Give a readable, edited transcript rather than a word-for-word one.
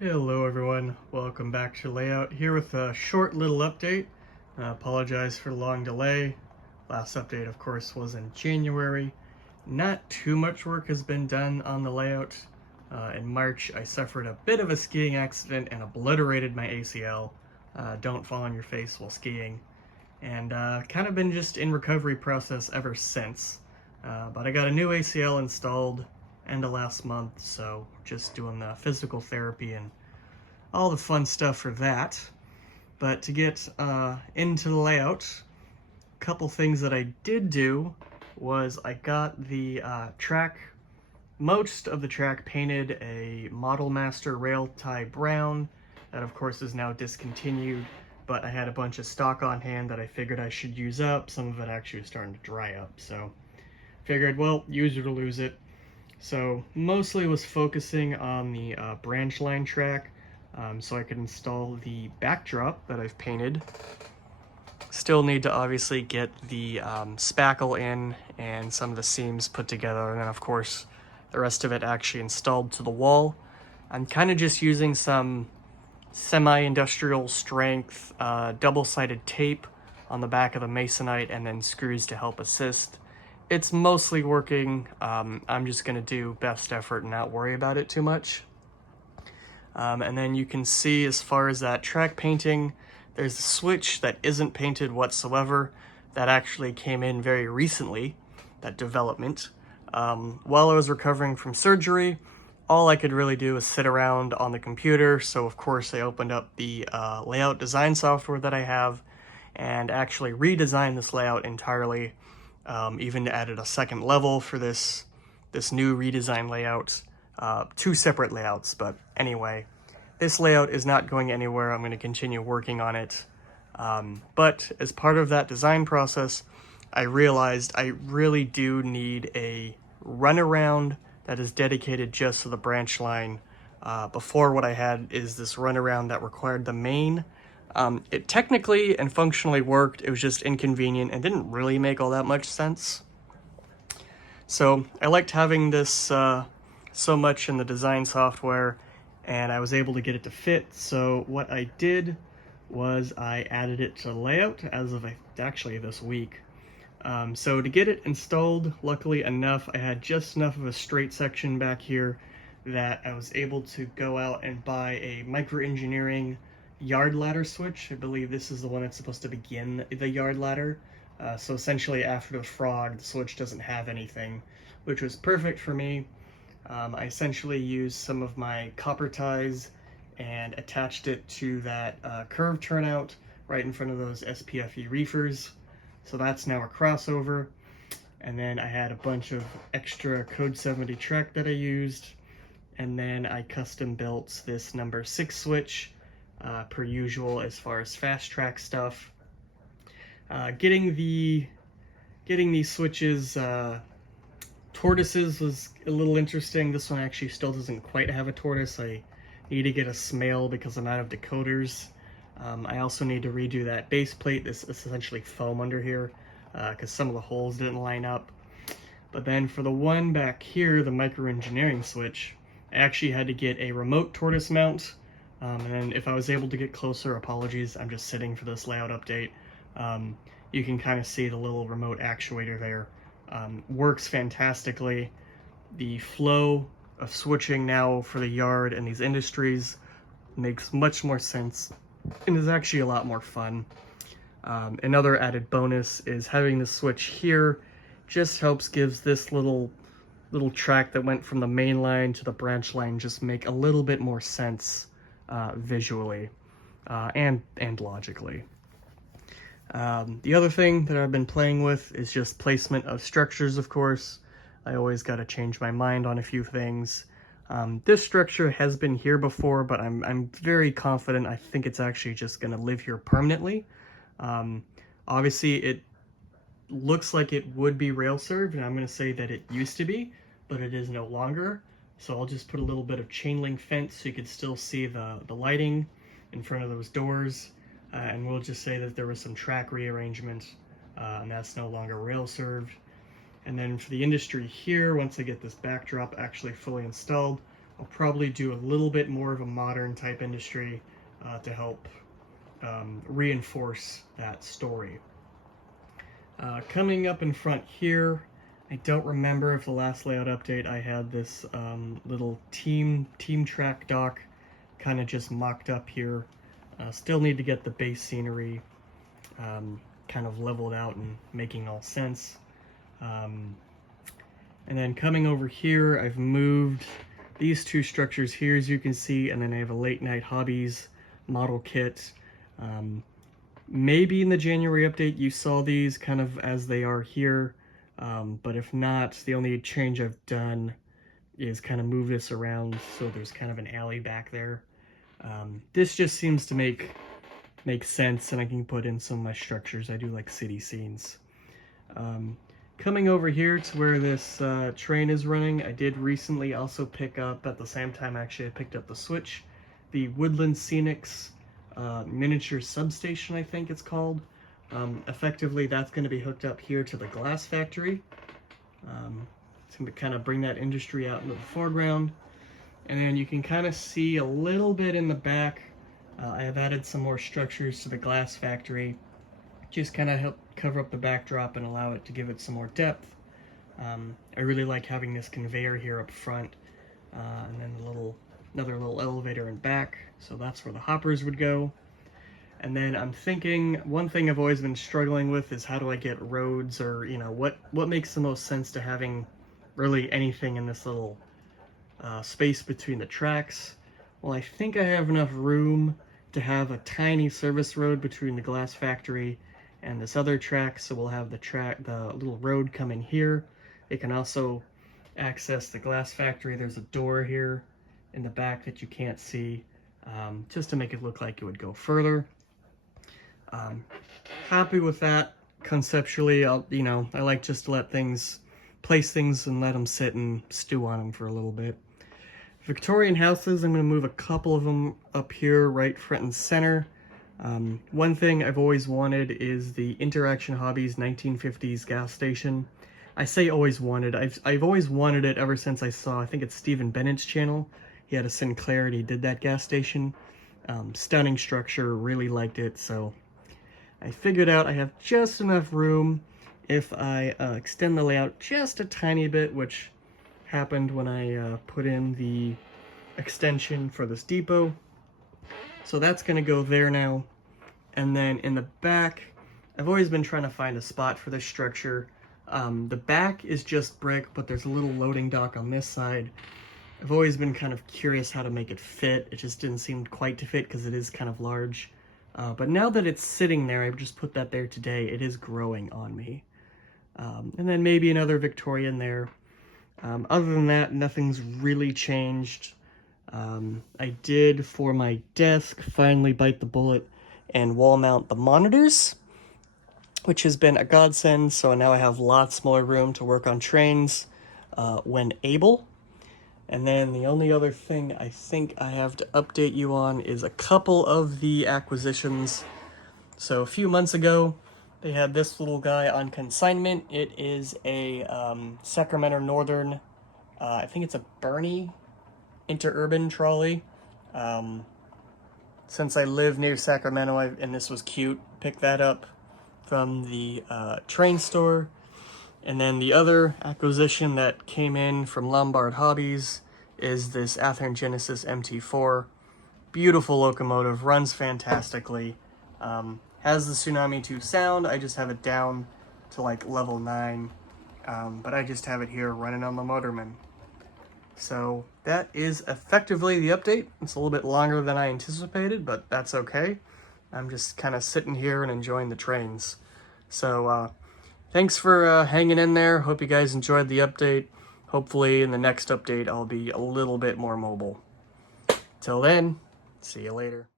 Hello everyone, welcome back to Layout, here with a short little update. Apologize for the long delay. Last update of course was in January. Not too much work has been done on the layout. In March I suffered a bit of a skiing accident and obliterated my ACL. Don't fall on your face while skiing. And kind of been just in recovery process ever since. But I got a new ACL installed end of last month, so just doing the physical therapy and all the fun stuff for that. But to get into the layout, a couple things that I did do was I got the most of the track painted a Model Master Rail Tie Brown. That of course is now discontinued, but I had a bunch of stock on hand that I figured I should use up. Some of it actually was starting to dry up, so figured, well, use it or lose it. So mostly was focusing on the branch line track, so I could install the backdrop that I've painted. Still need to obviously get the spackle in and some of the seams put together, and then of course the rest of it actually installed to the wall. I'm kind of just using some semi-industrial strength double-sided tape on the back of the Masonite and then screws to help assist. It's mostly working. I'm just gonna do best effort and not worry about it too much. And then you can see as far as that track painting, there's a switch that isn't painted whatsoever. That actually came in very recently, that development. While I was recovering from surgery, all I could really do was sit around on the computer. So of course I opened up the layout design software that I have and actually redesigned this layout entirely. Even added a second level for this new redesign layout. Two separate layouts, but anyway, this layout is not going anywhere. I'm going to continue working on it. But as part of that design process, I realized I really do need a runaround that is dedicated just to the branch line. Before, what I had is this runaround that required the main. It technically and functionally worked, it was just inconvenient and didn't really make all that much sense. So I liked having this so much in the design software, and I was able to get it to fit. So what I did was I added it to layout as of actually this week. So to get it installed, luckily enough, I had just enough of a straight section back here that I was able to go out and buy a Micro Engineering yard ladder switch. I believe this is the one that's supposed to begin the yard ladder. So essentially after the frog, the switch doesn't have anything, which was perfect for me. I essentially used some of my copper ties and attached it to that curved turnout right in front of those SPFE reefers. So that's now a crossover. And then I had a bunch of extra Code 70 track that I used. And then I custom built this number 6 switch, per usual as far as fast track stuff. Getting these switches tortoises was a little interesting. This one actually still doesn't quite have a tortoise. I need to get a smale because I'm out of decoders. I also need to redo that base plate. This is essentially foam under here because some of the holes didn't line up. But then for the one back here, the Micro Engineering switch, I actually had to get a remote tortoise mount. And then if I was able to get closer, apologies, I'm just sitting for this layout update. You can kind of see the little remote actuator there. Works fantastically. The flow of switching now for the yard and these industries makes much more sense and is actually a lot more fun. Another added bonus is having the switch here just gives this little track that went from the main line to the branch line just make a little bit more sense visually and logically. The other thing that I've been playing with is just placement of structures, of course. I always got to change my mind on a few things. This structure has been here before, but I'm very confident I think it's actually just going to live here permanently. Obviously, it looks like it would be rail served, and I'm going to say that it used to be, but it is no longer. So I'll just put a little bit of chain link fence so you can still see the lighting in front of those doors. And we'll just say that there was some track rearrangement, and that's no longer rail served. And then for the industry here, once I get this backdrop actually fully installed, I'll probably do a little bit more of a modern type industry to help reinforce that story. Coming up in front here, I don't remember if the last layout update I had this little team track dock kind of just mocked up here. Still need to get the base scenery kind of leveled out and making all sense. And then coming over here, I've moved these two structures here, as you can see, and then I have a Late Night Hobbies model kit. Maybe in the January update you saw these kind of as they are here, but if not, the only change I've done is kind of move this around so there's kind of an alley back there. This just seems to make sense, and I can put in some of my structures. I do like city scenes. Coming over here to where this train is running, I did recently also pick up, at the same time actually I picked up the Switch, the Woodland Scenics miniature substation, I think it's called. Effectively, that's going to be hooked up here to the glass factory. It's going to kind of bring that industry out into the foreground. And then you can kind of see a little bit in the back. I have added some more structures to the glass factory. Just kind of help cover up the backdrop and allow it to give it some more depth. I really like having this conveyor here up front, and then another little elevator in back, so that's where the hoppers would go. And then I'm thinking, one thing I've always been struggling with is how do I get roads, or what makes the most sense to having really anything in this little space between the tracks. Well, I think I have enough room to have a tiny service road between the glass factory and this other track, so we'll have the little road coming here. It can also access the glass factory. There's a door here in the back that you can't see, just to make it look like it would go further. Happy with that conceptually. I like just to let things, place things and let them sit and stew on them for a little bit. Victorian houses, I'm going to move a couple of them up here right front and center. One thing I've always wanted is the Interaction Hobbies 1950s gas station. I say always wanted. I've always wanted it ever since I saw, I think it's Stephen Bennett's channel. He had a Sinclair and he did that gas station. Stunning structure, really liked it, so I figured out I have just enough room if I extend the layout just a tiny bit, which happened when I put in the extension for this depot. So that's going to go there now. And then in the back, I've always been trying to find a spot for this structure. The back is just brick, but there's a little loading dock on this side. I've always been kind of curious how to make it fit. It just didn't seem quite to fit because it is kind of large. But now that it's sitting there, I've just put that there today, it is growing on me. And then maybe another Victorian there. Other than that, nothing's really changed. I did, for my desk, finally bite the bullet and wall mount the monitors, which has been a godsend, so now I have lots more room to work on trains when able. And then the only other thing I think I have to update you on is a couple of the acquisitions. So a few months ago, they had this little guy on consignment. It is a Sacramento Northern, I think it's a Bernie interurban trolley. Since I live near Sacramento, and this was cute, picked that up from the train store. And then the other acquisition that came in from Lombard Hobbies is this Athearn Genesis MT4. Beautiful locomotive, runs fantastically. Has the Tsunami 2 sound. I just have it down to like level 9. But I just have it here running on the Motorman. So that is effectively the update. It's a little bit longer than I anticipated, but that's okay. I'm just kind of sitting here and enjoying the trains. So thanks for hanging in there. Hope you guys enjoyed the update. Hopefully in the next update I'll be a little bit more mobile. Till then, see you later.